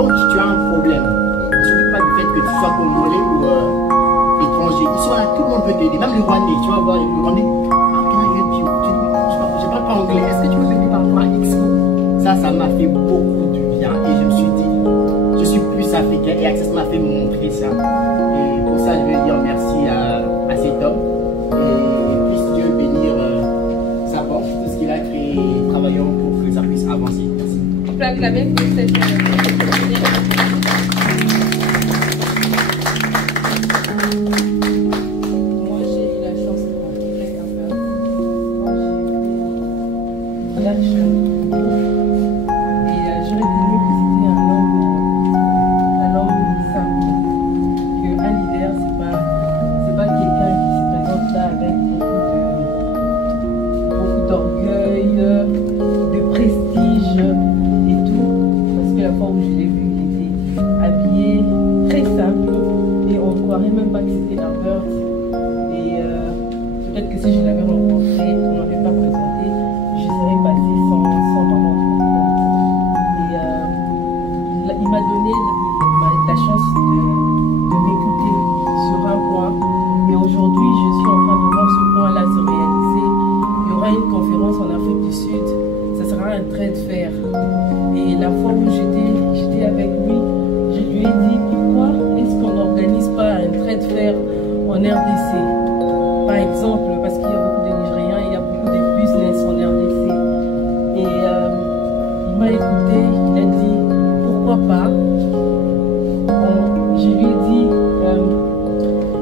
quand tu as un problème, il ne suffit pas du fait que tu sois congolais ou étranger. Ils sont là, tout le monde peut t'aider. Même les Rwandais, tu vas voir les Rwandais. Ah, can I help you? Tu dis, je ne parle pas anglais. Est-ce que tu peux m'aider par rapport à Expo? Ça m'a fait beaucoup de bien. Et je me suis dit, je suis plus africain. Et Access m'a fait montrer ça. Et pour ça, je veux dire merci à cet homme. Et puisse Dieu bénir sa banque, tout ce qu'il a créé, travaillant pour que ça puisse avancer. Merci. On peut acclamer pour cette moi, j'ai eu la chance de rencontrer quelqu'un. Là, je suis et j'ai reconnu que c'était un homme simple. Qu'un leader, c'est pas quelqu'un qui se présente là avec beaucoup d'orgueil, de prestige et tout. Parce que la fois où je l'ai vu, il était habillé très simple et on ne croirait même pas que c'était un bird. Et peut-être que si je l'avais rencontré, on n'aurait pas présenté, je serais passée sans m'en rendre compte. Et il m'a donné la chance de m'écouter sur un point. Et aujourd'hui, je suis en train de voir ce point-là se réaliser. Il y aura une conférence en Afrique du Sud. Ça sera un trade fair. Et la fois où j'étais avec lui, je lui ai dit pourquoi est-ce qu'on n'organise pas un trade fair en RDC? Par exemple, parce qu'il y a beaucoup de Nigériens, il y a beaucoup de business en RDC. Et il m'a écouté, il a dit pourquoi pas. Je lui ai dit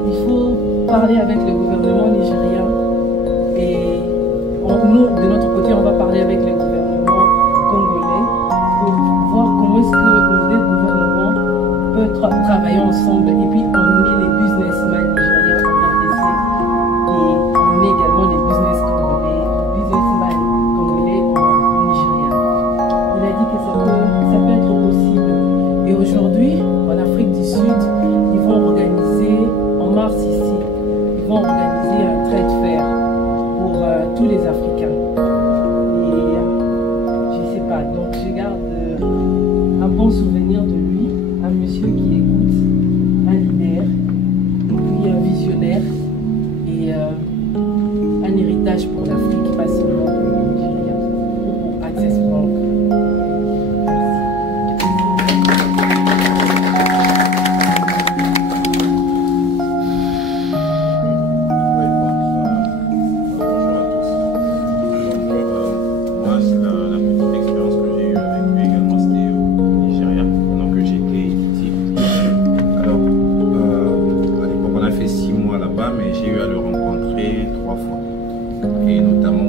il faut parler avec le gouvernement nigérien. Et nous, de notre côté, on va parler avec le gouvernement congolais pour voir comment est-ce que les deux gouvernements peuvent travailler ensemble et puis emmener les businessmen nigériens en RDC et emmener également les businessmen congolais en Nigeria. Il a dit que ça peut être possible. Et aujourd'hui, en Afrique du Sud, ils vont organiser, en mars ici, ils vont organiser un trade fair pour tous les Africains. Et je ne sais pas, donc je garde un bon souvenir de lui, un monsieur qui écoute, un leader, et puis un visionnaire, et un héritage pour l'Afrique, pas seulement pour le Nigeria, ou pour Access Bank. Mais j'ai eu à le rencontrer 3 fois. Et notamment